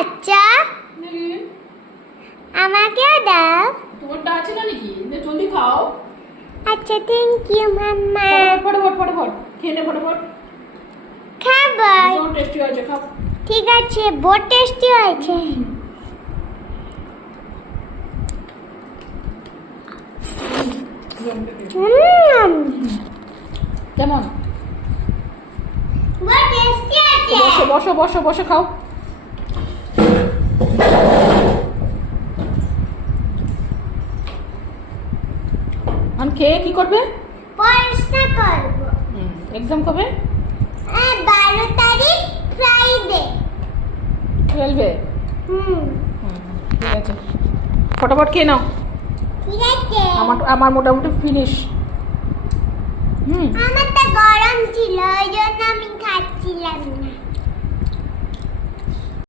বাচ্চা আমাকেও দাও। তোমারটা আছে না নাকি? জলদি খাও। আচ্ছা থ্যাংক ইউ মাম্মা। ফটাফট ফটাফট খেয়ে নে ফটাফট। খাবো। ভীষণ টেস্টি হয়েছে, খাও। ঠিক আছে, বহুত টেস্টি হয়েছে। কেমন? বহুত টেস্টি আছে। বসো বসো বসো বসো খাও। আমি খেয়ে কি করবে? পড়াশোনা করবো। এক্সাম কবে? 12 তারিখ ফ্রাইডে। 12-এ? হুম, ঠিক আছে, ফটাফট খেয়ে নাও। ঠিক আছে। আমার মোটামুটি ফিনিশ। আমারটা গরম ছিল, ওই জন্য